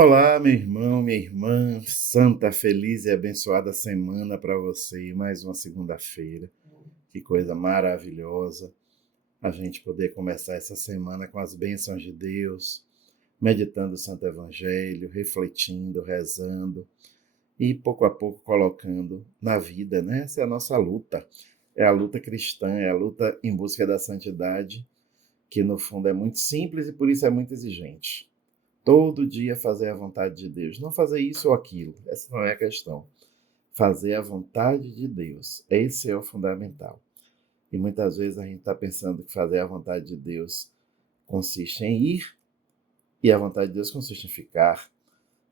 Olá, meu irmão, minha irmã, santa, feliz e abençoada semana para você. Mais uma segunda-feira. Que coisa maravilhosa a gente poder começar essa semana com as bênçãos de Deus, meditando o Santo Evangelho, refletindo, rezando e pouco a pouco colocando na vida, né? Essa é a nossa luta. É a luta cristã, é a luta em busca da santidade, que no fundo é muito simples e por isso é muito exigente. Todo dia fazer a vontade de Deus. Não fazer isso ou aquilo. Essa não é a questão. Fazer a vontade de Deus. Esse é o fundamental. E muitas vezes a gente está pensando que fazer a vontade de Deus consiste em ir e a vontade de Deus consiste em ficar.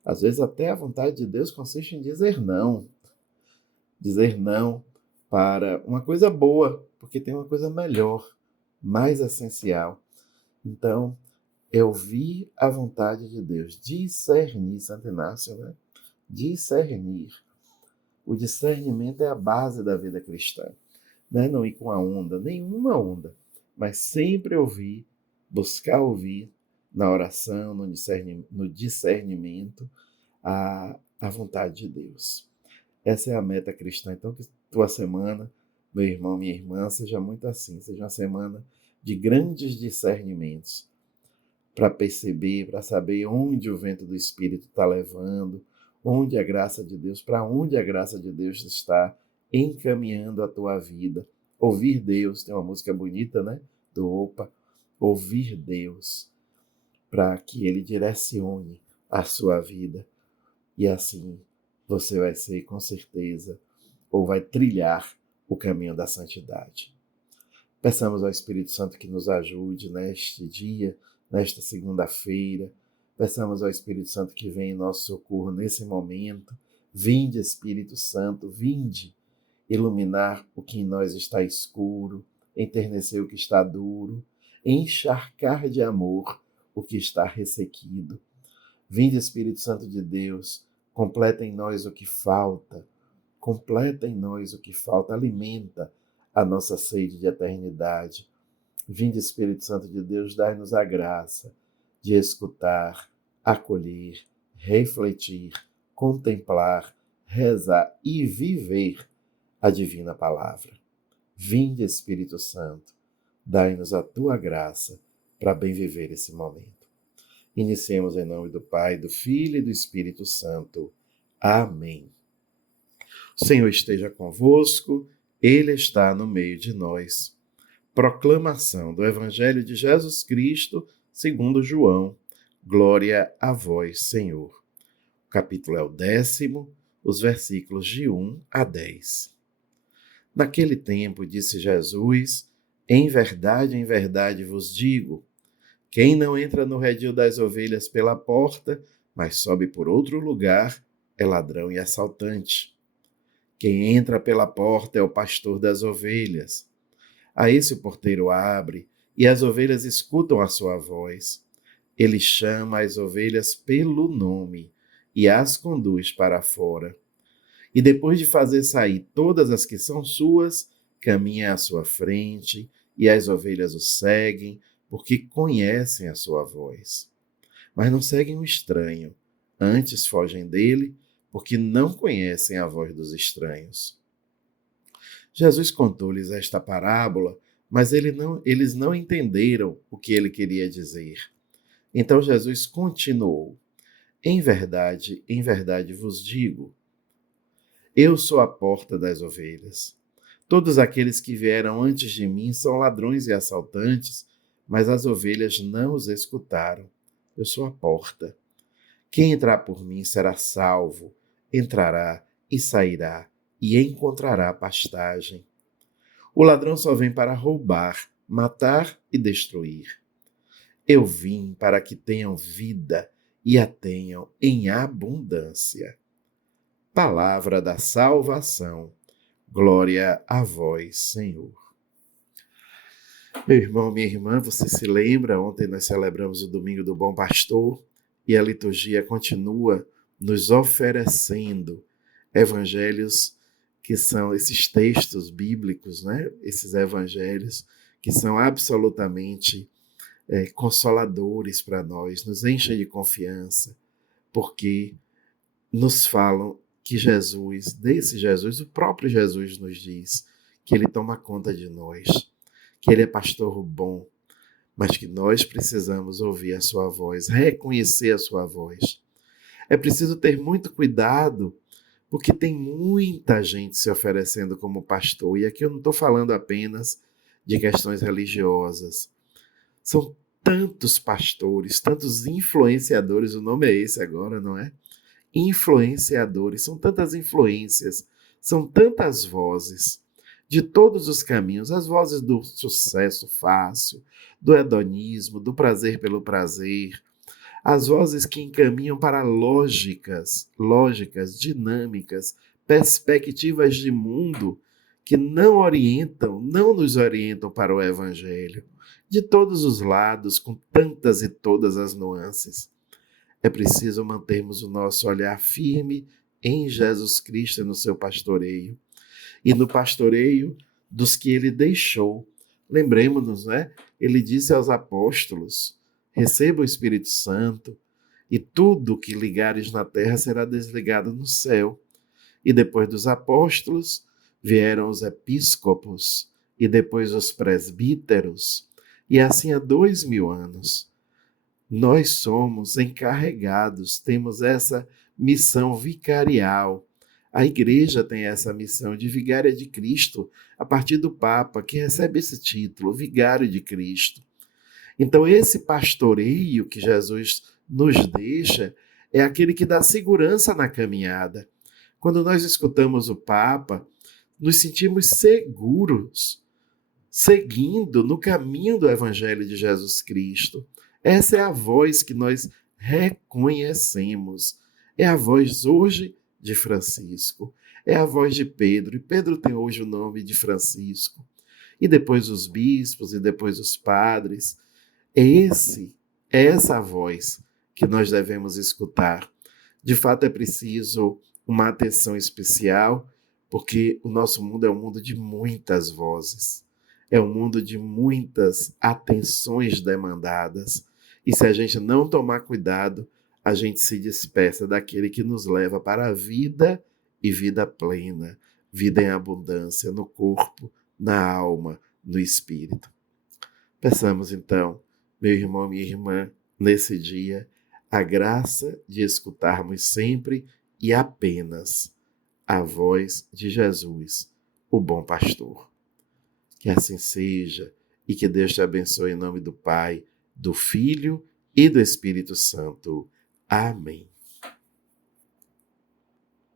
Às vezes até a vontade de Deus consiste em dizer não. Dizer não para uma coisa boa, porque tem uma coisa melhor, mais essencial. Então, eu vi a vontade de Deus, discernir, Santo Inácio, né? Discernir. O discernimento é a base da vida cristã. Não ir com a onda, nenhuma onda, mas sempre ouvir, buscar ouvir na oração, no discernimento, a vontade de Deus. Essa é a meta cristã. Então, que tua semana, meu irmão, minha irmã, seja muito assim, seja uma semana de grandes discernimentos, para perceber, para saber onde o vento do Espírito está levando, onde a graça de Deus, para onde a graça de Deus está encaminhando a tua vida. Ouvir Deus, tem uma música bonita, né? Do Opa, ouvir Deus, para que Ele direcione a sua vida. E assim você vai ser, com certeza, ou vai trilhar o caminho da santidade. Peçamos ao Espírito Santo que nos ajude neste dia, nesta segunda-feira. Peçamos ao Espírito Santo que venha em nosso socorro nesse momento. Vinde, Espírito Santo, vinde iluminar o que em nós está escuro, enternecer o que está duro, encharcar de amor o que está ressequido. Vinde, Espírito Santo de Deus, completa em nós o que falta, completa em nós o que falta, alimenta a nossa sede de eternidade. Vinde, Espírito Santo de Deus, dai-nos a graça de escutar, acolher, refletir, contemplar, rezar e viver a divina palavra. Vinde, Espírito Santo, dai-nos a tua graça para bem viver esse momento. Iniciemos em nome do Pai, do Filho e do Espírito Santo. Amém. O Senhor esteja convosco, Ele está no meio de nós. Proclamação do Evangelho de Jesus Cristo, segundo João. Glória a vós, Senhor. O capítulo é o 10º, os versículos de 1 a 10. Naquele tempo, disse Jesus, em verdade vos digo, quem não entra no redil das ovelhas pela porta, mas sobe por outro lugar, é ladrão e assaltante. Quem entra pela porta é o pastor das ovelhas. A esse o porteiro abre, e as ovelhas escutam a sua voz. Ele chama as ovelhas pelo nome e as conduz para fora. E depois de fazer sair todas as que são suas, caminha à sua frente, e as ovelhas o seguem, porque conhecem a sua voz. Mas não seguem o estranho, antes fogem dele, porque não conhecem a voz dos estranhos. Jesus contou-lhes esta parábola, mas eles não entenderam o que ele queria dizer. Então Jesus continuou, em verdade vos digo, eu sou a porta das ovelhas. Todos aqueles que vieram antes de mim são ladrões e assaltantes, mas as ovelhas não os escutaram. Eu sou a porta. Quem entrar por mim será salvo, entrará e sairá e encontrará pastagem. O ladrão só vem para roubar, matar e destruir. Eu vim para que tenham vida e a tenham em abundância. Palavra da salvação. Glória a vós, Senhor. Meu irmão, minha irmã, você se lembra? Ontem nós celebramos o Domingo do Bom Pastor e a liturgia continua nos oferecendo evangelhos que são esses textos bíblicos, né? Esses evangelhos que são absolutamente consoladores para nós, nos enchem de confiança, porque nos falam que Jesus, desse Jesus, o próprio Jesus nos diz que ele toma conta de nós, que ele é pastor bom, mas que nós precisamos ouvir a sua voz, reconhecer a sua voz. É preciso ter muito cuidado, porque tem muita gente se oferecendo como pastor, e aqui eu não estou falando apenas de questões religiosas. São tantos pastores, tantos influenciadores, o nome é esse agora, não é? Influenciadores, são tantas influências, são tantas vozes de todos os caminhos, as vozes do sucesso fácil, do hedonismo, do prazer pelo prazer, as vozes que encaminham para lógicas, dinâmicas, perspectivas de mundo que não nos orientam para o evangelho, de todos os lados, com tantas e todas as nuances. É preciso mantermos o nosso olhar firme em Jesus Cristo e no seu pastoreio. E no pastoreio dos que ele deixou. Lembremos-nos, né? Ele disse aos apóstolos: receba o Espírito Santo e tudo que ligares na terra será desligado no céu. E depois dos apóstolos vieram os episcopos e depois os presbíteros. E assim há 2000 anos. Nós somos encarregados, temos essa missão vicarial. A igreja tem essa missão de vigária de Cristo, a partir do Papa, que recebe esse título, vigário de Cristo. Então, esse pastoreio que Jesus nos deixa é aquele que dá segurança na caminhada. Quando nós escutamos o Papa, nos sentimos seguros, seguindo no caminho do Evangelho de Jesus Cristo. Essa é a voz que nós reconhecemos. É a voz hoje de Francisco. É a voz de Pedro. E Pedro tem hoje o nome de Francisco. E depois os bispos, e depois os padres. É essa voz que nós devemos escutar. De fato, é preciso uma atenção especial, porque o nosso mundo é um mundo de muitas vozes. É um mundo de muitas atenções demandadas. E se a gente não tomar cuidado, a gente se dispersa daquele que nos leva para a vida e vida plena, vida em abundância no corpo, na alma, no espírito. Peçamos então, meu irmão, minha irmã, nesse dia, a graça de escutarmos sempre e apenas a voz de Jesus, o bom pastor. Que assim seja e que Deus te abençoe em nome do Pai, do Filho e do Espírito Santo. Amém.